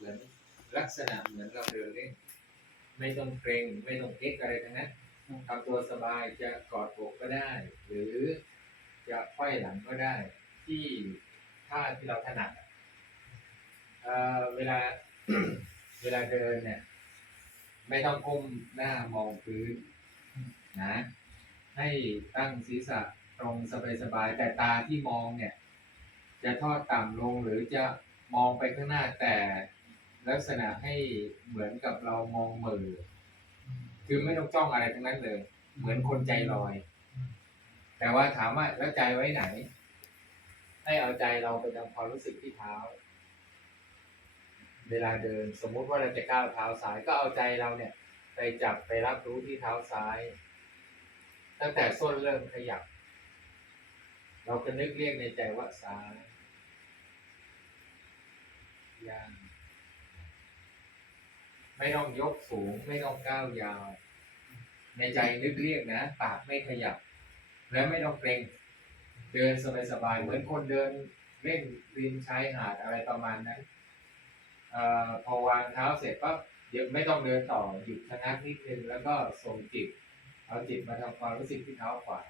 เหมือนลักษณะเหมือนเราเดินเล่นไม่ต้องเกรงไม่ต้องเอ็กอะไรทั้งนั้นทำตัวสบายจะกอดอกก็ได้ หรือจะไขว้หลังก็ได้ ที่ท่าที่เราถนัดเเวลาเวลาเดินเนี่ย ไม่ต้องก้มหน้ามองพื้นนะให้ตั้งศีรษะตรงสบายๆแต่ตาที่มองเนี่ย จะทอดต่ำลงหรือจะมองไปข้างหน้าแต่ ลักษณะให้เหมือนกับเรามองมือ คือไม่ต้องจ้องอะไรทั้งนั้นเลย เหมือนคนใจลอย แต่ว่าถามว่าแล้วใจไว้ไหน ให้เอาใจเราไปทำความรู้สึกที่เท้า เวลาเดินสมมุติว่าเราจะก้าวเท้าซ้ายก็เอาใจเราเนี่ย ไปจับไปรับรู้ที่เท้าซ้าย ตั้งแต่ส้นเริ่มขยับ เราก็นึกเรียกในใจว่าซ้ายย่าง ไม่ต้องยกสูง ไม่ต้องก้าวยาว ในใจนึกเรียกนะ ปากไม่ขยับ แล้วไม่ต้องเกรงเดินสบายๆเหมือนคนเดินเล่นริมชายหาดอะไรประมาณนั้นอพอวางเท้าเสร็จปั๊บเดี๋ยวไม่ต้องเดินต่อหยุดชะงักนิดนึงแล้วก็ส่งจิต เอาจิตมาทำความรู้สึกที่เท้าขวา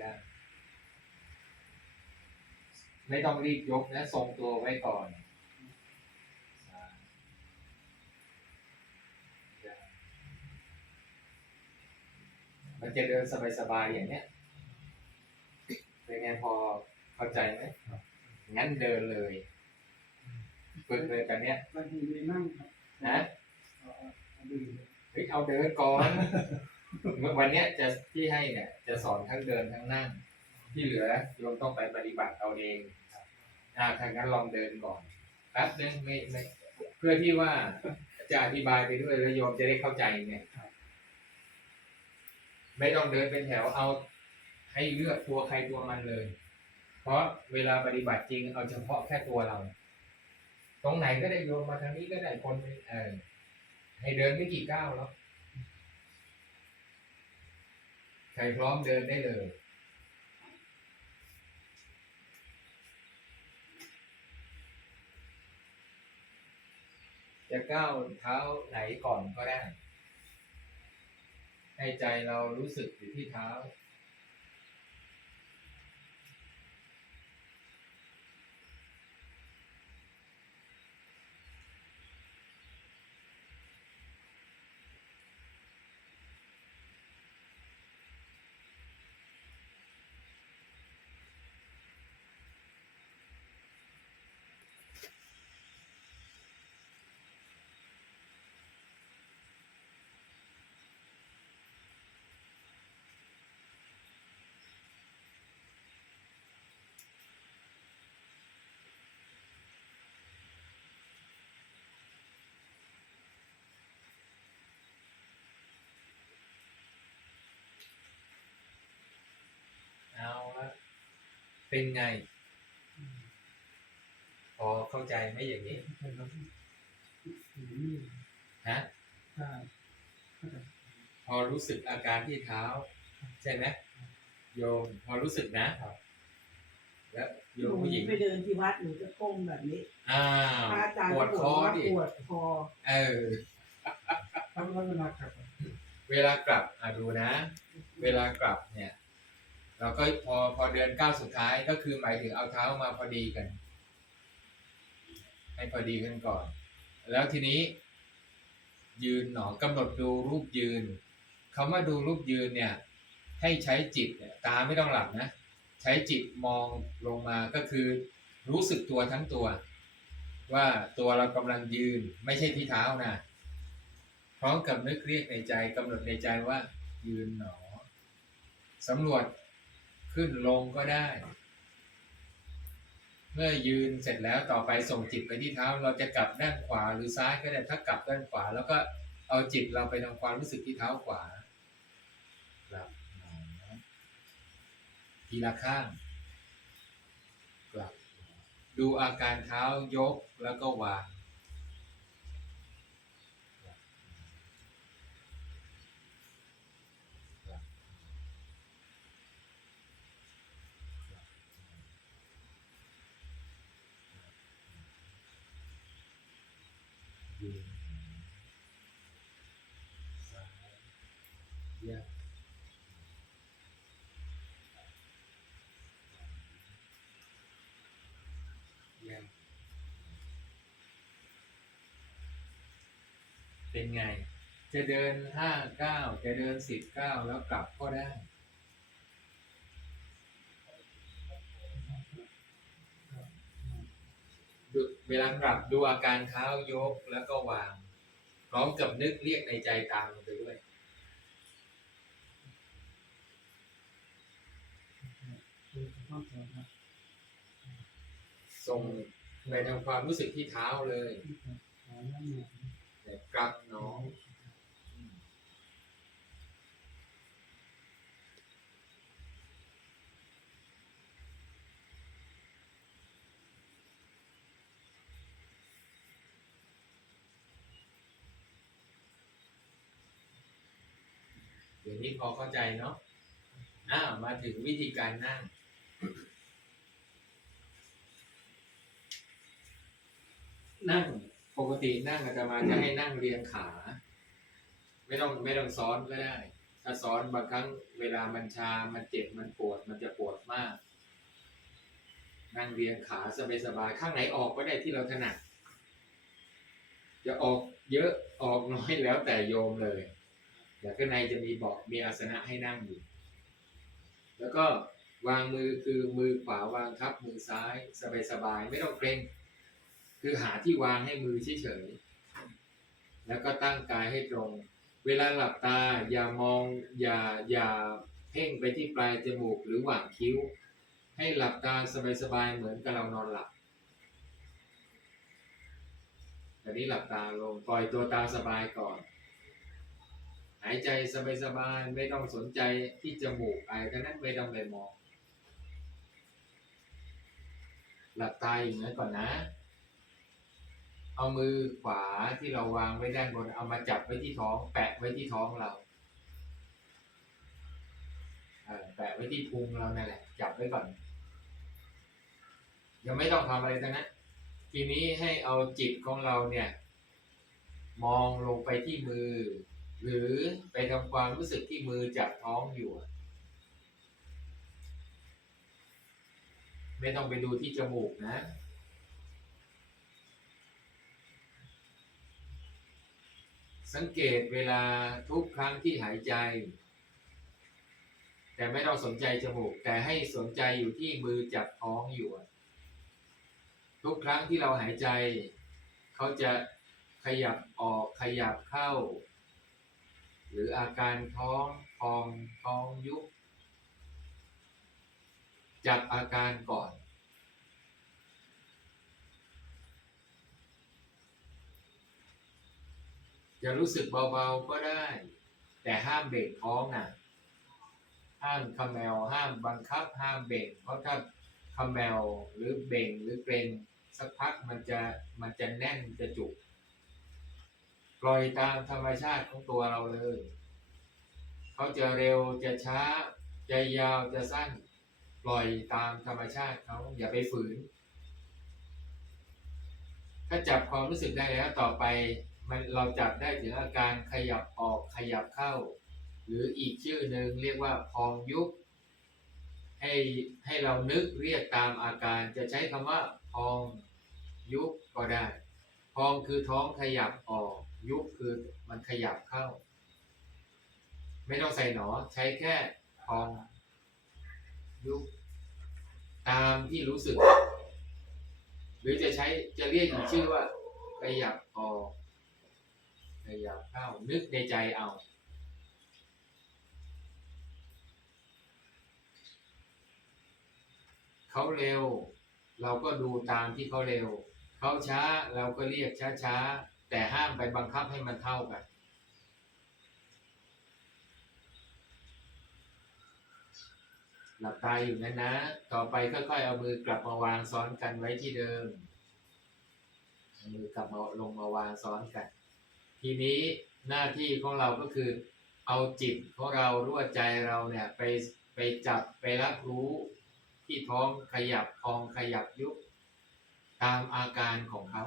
ย่าง ไม่ต้องรีบยกนะทรงตัวไว้ก่อนซ้ายย่างมันจะเดินสบายๆอย่างเนี้ยเป็นไงพอเข้าใจไหมงั้นเดินเลยฝึกเลยกันเนี้ยบางทีไม่นั่งครับนะเอาเอาดื่มเฮ้ยเอาเดินก่อนวันเนี้ยจะที่ให้เนี่ย จะสอนทั้งเดินทั้งนั่ง ที่เหลือโยมต้องไปปฏิบัติเอาเองอ่าทางนั้นลองเดินก่อนแป๊บนึงไม่ไม่เพื่อที่ว่าจะอธิบายไปด้วยแล้วโยมจะได้เข้าใจไงไม่ต้องเดินเป็นแถวเอาให้เลือกตัวใครตัวมันเลย เพราะเวลาปฏิบัติจริงเอาเฉพาะแค่ตัวเรา ตรงไหนก็ได้โยมมาทางนี้ก็ได้คนเออให้เดินไม่กี่ก้าวแล้วใครพร้อมเดินได้เลย จะก้าวเท้าไหนก่อนก็ได้ ให้ใจเรารู้สึกอยู่ที่เท้าเอาละ เป็นไง พอเข้าใจไหมอย่างนี้ใช่ครับอืมฮะใช่เข้าใจพอรู้สึกอาการที่เท้า ใช่ไหมโยมพอรู้สึกนะแล้วโยมผู้หญิงไปเดินที่วัดหนูจะก้มแบบนี้อ้าวพระอาจารย์ปวดก็คบออกว่าดิปวดคอเออแล้วเวลาขับเวลากลับอะดูนะ เวลากลับเนี่ย เราก็พอพอเดินก้าวสุดท้ายก็คือหมายถึงเอาเท้ามาพอดีกัน ให้พอดีกันก่อน แล้วทีนี้ ยืนหนอกำหนดดูรูปยืนคำว่าดูรูปยืนเนี่ย ให้ใช้จิตตาไม่ต้องหลับนะ ใช้จิตมองลงมาก็คือ รู้สึกตัวทั้งตัว ว่าตัวเรากำลังยืนไม่ใช่ที่เท้านะพร้อมกับนึกเรียกในใจกำหนดในใจว่ายืนหนอสำรวจ ขึ้นลงก็ได้ เมื่อยืนเสร็จแล้วต่อไปส่งจิตไปที่เท้า เราจะกลับด้านขวาหรือซ้ายก็ได้ถ้ากลับด้านขวา แล้วก็เอาจิตเราไปทำความรู้สึกที่เท้าขวากลับนอทีละข้างกลับ ดูอาการเท้ายกแล้วก็วาง เยักยักเป็นไง จะเดินห้าเก้าจะเดินสิบเก้าแล้วกลับก็ได้ เวลากลับดูอาการเท้ายกแล้วก็วาง พร้อมกับนึกเรียกในใจตามลงไปด้วยคือต้องสอนครับส่งไปทำความรู้สึกที่เท้าเลยที่จะสอนนั่นเนี่ยแต่กลับน้อง นี้พอเข้าใจเนาะอ้ามาถึงวิธีการนั่ง นั่งปกตินั่งอาตมาจะให้นั่งเรียงขา ไม่ต้องไม่ต้องซ้อนก็ได้ ถ้าซ้อนบางครั้งเวลามันชา มันเจ็บมันปวด มันจะปวดมาก นั่งเรียงขาสบายๆข้างไหนออกก็ได้ที่เราถนัดจะออกเยอะออกน้อยแล้วแต่โยมเลย แต่ข้างในจะมีเบาะมีอาสนะให้นั่งอยู่ แล้วก็วางมือคือมือขวาวางทับมือซ้ายสบายๆไม่ต้องเกรงคือหาที่วางให้มือเฉยๆแล้วก็ตั้งกายให้ตรง เวลาหลับตาอย่ามองอย่าอย่าเพ่งไปที่ปลายจมูกหรือหว่างคิ้ว ให้หลับตาสบายๆเหมือนกับเรานอนหลับต่นี้หลับตาลงปล่อยตัวตาสบายก่อนายใจสบายๆไม่ต้องสนใจที่จมูกอะไรทั้งนั้นไม่ต้องไปมอง หลับตาอย่างนั้นก่อนนะ เอามือขวาที่เราวางไว้ด้านบน เอามาจับไว้ที่ท้อง แปะไว้ที่ท้องเราแปะไว้ที่พุงเรานั่นแหละ จับไว้ก่อน ยังไม่ต้องทำอะไรทั้งนั้นทีนี้ให้เอาจิตของเราเนี่ย มองลงไปที่มือ หรือไปทำความรู้สึกที่มือจับท้องอยู่ ไม่ต้องไปดูที่จมูกนะ สังเกตเวลาทุกครั้งที่หายใจ แต่ไม่ต้องสนใจจมูก แต่ให้สนใจอยู่ที่มือจับท้องอยู่ ทุกครั้งที่เราหายใจ เขาจะขยับออกขยับเข้า หรืออาการท้องพองท้องยุบจับอาการก่อน จะรู้สึกเบาๆก็ได้ แต่ห้ามเบรกท้องนะห้ามคาแมวห้ามบังคับห้ามเบรกเพราะถ้าคาแมวหรือเบ่งหรือเกรงสักพักมันจะมันจะแน่นจะจุก ปล่อยตามธรรมชาติของตัวเราเลย เขาจะเร็วจะช้า จะยาวจะสั้น ปล่อยตามธรรมชาติเขาอย่าไปฝืน ถ้าจับความรู้สึกได้แล้วต่อไปมันเราจับได้ถึงอาการขยับออกขยับเข้า หรืออีกชื่อหนึ่งเรียกว่าพองยุบให้ให้เรานึกเรียกตามอาการจะใช้คำว่าพองยุบก็ได้ พองคือท้องขยับออก ยุบคือมันขยับเข้า ไม่ต้องใส่หนอใช้แค่พอง ยุบตามที่รู้สึก หรือจะใช้จะเรียกอีกชื่อว่า ขยับออกขยับเข้า นึกในใจเอาเขาเร็ว เราก็ดูตามที่เขาเร็ว เขาช้าเราก็เรียกช้าๆแต่ห้ามไปบังคับให้มันเท่ากัน หลับตาอยู่นั้นนะ ต่อไปค่อยๆเอามือกลับมาวางซ้อนกันไว้ที่เดิมเอามือกลับมาลงมาวางซ้อนกัน ทีนี้หน้าที่ของเราก็คือ เอาจิตของเรารู้ว่าใจเราเนี่ยไปไปจับไปรับรู้ที่ท้องขยับพองขยับยุบ ตามอาการของเขา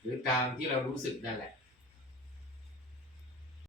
หรือตามที่เรารู้สึกนั่นแหละ